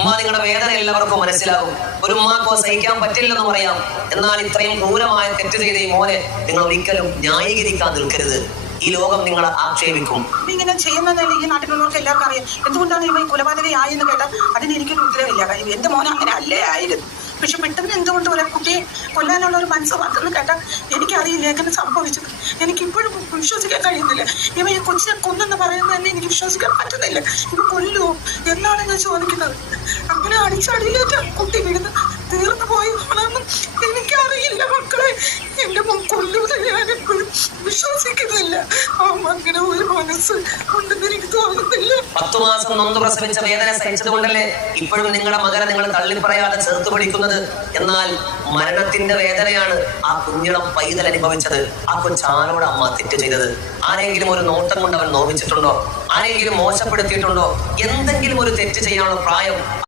ഉമ്മ, നിങ്ങളുടെ വേദന എല്ലാവർക്കും മനസ്സിലാകും. ഒരു ഉമ്മാക്കോ സഹിക്കാൻ പറ്റില്ലെന്ന് പറയാം. എന്നാൽ ഇത്രയും ക്രൂരമായ തെറ്റ് ചെയ്ത ഈ മോനെ നിങ്ങൾ ഒരിക്കലും ന്യായീകരിക്കാൻ നിൽക്കരുത്. ഈ ലോകം നിങ്ങളെ ആക്ഷേപിക്കും. ഇങ്ങനെ ചെയ്യുന്നതല്ലേ ഈ നാട്ടിലുള്ളവർക്ക് എല്ലാവർക്കും അറിയാം. എന്തുകൊണ്ടാണ് ഇവ കൊലപാതകയായി എന്ന് കേട്ടാൽ അതിന് എനിക്കൊരു ഉത്തരവില്ല. കാര്യം എന്റെ മോൻ അങ്ങനെ അല്ലേ ആയിരുന്നു. പക്ഷെ പെട്ടെന്ന് എന്തുകൊണ്ട് ഒരു കുട്ടിയെ കൊല്ലാനുള്ള ഒരു മനസ്സ് വന്നെന്ന് കേട്ടാൽ എനിക്കറിയില്ല എങ്ങനെ സംഭവിച്ചത്. എനിക്കിപ്പോഴും വിശ്വസിക്കാൻ കഴിയുന്നില്ല. ഇവ ഈ കൊച്ചിനെ കൊന്നെന്ന് പറയുന്നത് തന്നെ എനിക്ക് വിശ്വസിക്കാൻ പറ്റുന്നില്ല. ഇവ കൊല്ലുവോ എന്നാണ് ഞാൻ ചോദിക്കുന്നത്. അങ്ങനെ അടിച്ചടിയിലേറ്റ കുട്ടി വീഴുന്ന തീർന്നു പോയതാണെന്നും എനിക്കറിയില്ല മക്കളെ. എന്റെ മോൻ കൊല്ലുമെന്ന് ഞാൻ എപ്പോഴും വിശ്വസിക്കുന്നില്ല. അങ്ങനെ ഒരു മനസ്സ് ഉണ്ടെന്ന് എനിക്ക് തോന്നുന്നില്ല. 10 മാസം നൊന്ത് പ്രസവിച്ച വേദന സഹിച്ചത് കൊണ്ടല്ലേ ഇപ്പോഴും നിങ്ങളുടെ മകനെ നിങ്ങൾ തള്ളി പറയാതെ ചേർത്ത് പിടിക്കുന്നത്. എന്നാൽ മരണത്തിന്റെ വേദനയാണ് ആ കുഞ്ഞിളം പൈതൽ അനുഭവിച്ചത്. ആ കൊച്ചാരോട് അമ്മ തെറ്റ് ചെയ്തത്? ആരെങ്കിലും ഒരു നോട്ടം കൊണ്ട് അവൻ നോവിച്ചിട്ടുണ്ടോ? ആരെങ്കിലും മോശപ്പെടുത്തിയിട്ടുണ്ടോ? എന്തെങ്കിലും ഒരു തെറ്റ് ചെയ്യാനുള്ള പ്രായം